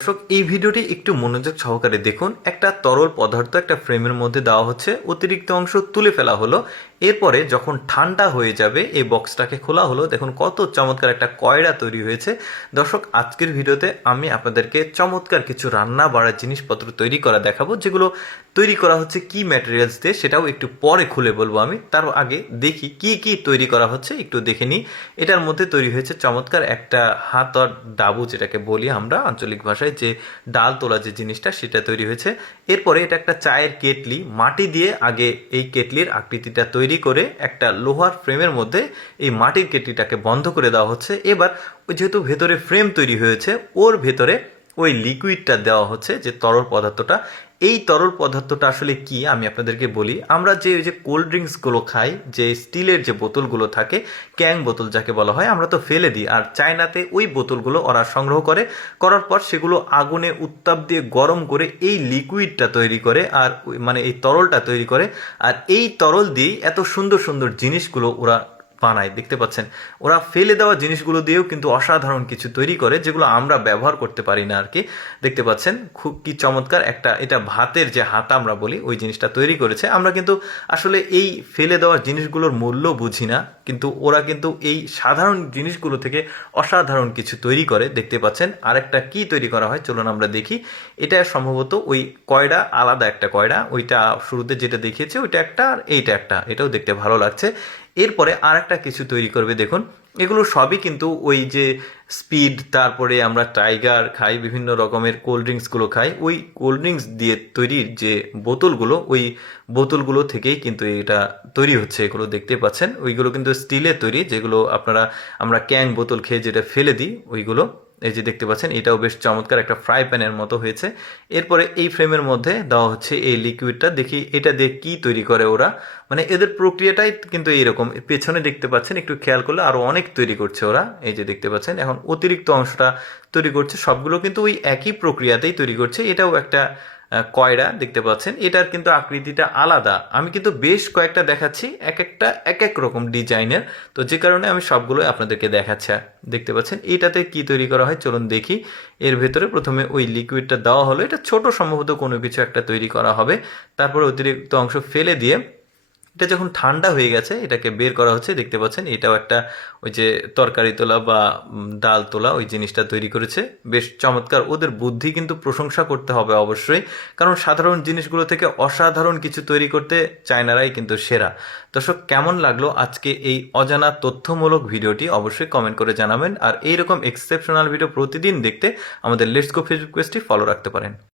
দর্শক এই ভিডিওটি একটু মনোযোগ সহকারে দেখুন। একটা তরল পদার্থ একটা ফ্রেমের মধ্যে দেওয়া হচ্ছে, অতিরিক্ত অংশ তুলে ফেলা হলো। এরপরে যখন ঠান্ডা হয়ে যাবে এই বক্সটাকে খোলা হলো, দেখুন কত চমৎকার একটা কয়রা তৈরি হয়েছে। দর্শক আজকের ভিডিওতে আমি আপনাদেরকে চমৎকার কিছু রান্না বাড়ার জিনিসপত্র তৈরি করা দেখাবো, যেগুলো তৈরি করা হচ্ছে কি ম্যাটেরিয়ালস দিয়ে সেটাও একটু পরে খুলে বলবো আমি। তার আগে দেখি কি কি তৈরি করা হচ্ছে একটু দেখে নিই। এটার মধ্যে তৈরি হয়েছে চমৎকার একটা হাতর ডাবু, যেটাকে বলি আমরা আঞ্চলিক ভাষায়, যে ডাল তোলা যে জিনিসটা সেটা তৈরি হয়েছে। এরপরে এটা একটা চায়ের কেটলি, মাটি দিয়ে আগে এই কেটলির আকৃতিটা তৈরি করে একটা লোহার ফ্রেমের মধ্যে এই মাটির কেটলিটাকে বন্ধ করে দেওয়া হচ্ছে। এবার যেহেতু ভেতরে ফ্রেম তৈরি হয়েছে, ওর ভেতরে ওই লিকুইডটা দেওয়া হচ্ছে, যে তরল পদার্থটা। এই তরল পদার্থটা আসলে কি আমি আপনাদেরকে বলি। আমরা যে ওই যে কোল্ড ড্রিঙ্কসগুলো খাই, যে স্টিলের যে বোতলগুলো থাকে, ক্যাং বোতল যাকে বলা হয়, আমরা তো ফেলে দিই। আর চায়নাতে ওই বোতলগুলো ওরা সংগ্রহ করার পর সেগুলো আগুনে উত্তাপ দিয়ে গরম করে এই লিকুইডটা তৈরি করে, আর মানে এই তরলটা তৈরি করে। আর এই তরল দিয়েই এত সুন্দর সুন্দর জিনিসগুলো ওরা বানায়। দেখতে পাচ্ছেন, ওরা ফেলে দেওয়া জিনিসগুলো দিয়েও কিন্তু অসাধারণ কিছু তৈরি করে, যেগুলো আমরা ব্যবহার করতে পারি না আর কি। দেখতে পাচ্ছেন খুব কি চমৎকার একটা, এটা ভাতের যে হাতা আমরা বলি ওই জিনিসটা তৈরি করেছে। আমরা কিন্তু আসলে এই ফেলে দেওয়া জিনিসগুলোর মূল্য বুঝি না, কিন্তু ওরা কিন্তু এই সাধারণ জিনিসগুলো থেকে অসাধারণ কিছু তৈরি করে। দেখতে পাচ্ছেন আরেকটা কি তৈরি করা হয়, চলুন আমরা দেখি। এটা সম্ভবত ওই কয়ডা, আলাদা একটা কয়ডা, ওইটা শুরুতে যেটা দেখিয়েছে ওইটা একটা, আর এইটা একটা, এটাও দেখতে ভালো লাগছে। এরপরে আর একটা কিছু তৈরি করবে, দেখুন এগুলো সবই কিন্তু ওই যে স্পিড, তারপরে আমরা টাইগার খাই, বিভিন্ন রকমের কোল্ড ড্রিঙ্কসগুলো খাই, ওই কোল্ড ড্রিঙ্কস দিয়ে তৈরির যে বোতলগুলো, ওই বোতলগুলো থেকেই কিন্তু এটা তৈরি হচ্ছে। এগুলো দেখতে পাচ্ছেন ওইগুলো কিন্তু স্টিলের তৈরি, যেগুলো আমরা ক্যান বোতল খেয়ে যেটা ফেলে দিই ওইগুলো। এই যে দেখতে পাচ্ছেন এটাও বেশ চমৎকার একটা ফ্রাই প্যানের মতো হয়েছে। এরপরে এই ফ্রেমের মধ্যে দেওয়া হচ্ছে এই লিকুইডটা। দেখি এটা দিয়ে কি তৈরি করে ওরা, মানে এদের প্রক্রিয়াটাই কিন্তু এইরকম। পেছনে দেখতে পাচ্ছেন, একটু খেয়াল করলে আরো অনেক তৈরি করছে ওরা। এই যে দেখতে পাচ্ছেন এখন অতিরিক্ত অংশটা তৈরি করছে, সবগুলো কিন্তু ওই একই প্রক্রিয়াতেই তৈরি করছে। এটাও একটা কয়রা, দেখতে পাচ্ছেন এটার কিন্তু আকৃতিটা আলাদা। আমি কিন্তু বেশ কয়েকটা দেখাচ্ছি, এক একটা এক এক রকম ডিজাইনের, তো যে কারণে আমি সবগুলোই আপনাদেরকে দেখাচ্ছি। দেখতে পাচ্ছেন এটাতে কি তৈরি করা হয়, চলুন দেখি। এর ভেতরে প্রথমে ওই লিকুইডটা দেওয়া হলো, এটা ছোট সম্ভবত কোনো কিছু একটা তৈরি করা হবে। তারপরে অতিরিক্ত অংশ ফেলে দিয়ে এটা যখন ঠান্ডা হয়ে গেছে এটাকে বের করা হচ্ছে। দেখতে পাচ্ছেন এটাও একটা ওই যে তরকারি তোলা বা ডাল তোলা ওই জিনিসটা তৈরি করেছে। বেশ চমৎকার, ওদের বুদ্ধি কিন্তু প্রশংসা করতে হবে অবশ্যই, কারণ সাধারণ জিনিসগুলো থেকে অসাধারণ কিছু তৈরি করতে চায়নারাই কিন্তু সেরা। দর্শক কেমন লাগলো আজকে এই অজানা তথ্যমূলক ভিডিওটি অবশ্যই কমেন্ট করে জানাবেন। আর এইরকম এক্সেপশনাল ভিডিও প্রতিদিন দেখতে আমাদের লেটস গো ফেসবুক পেজটি ফলো রাখতে পারেন।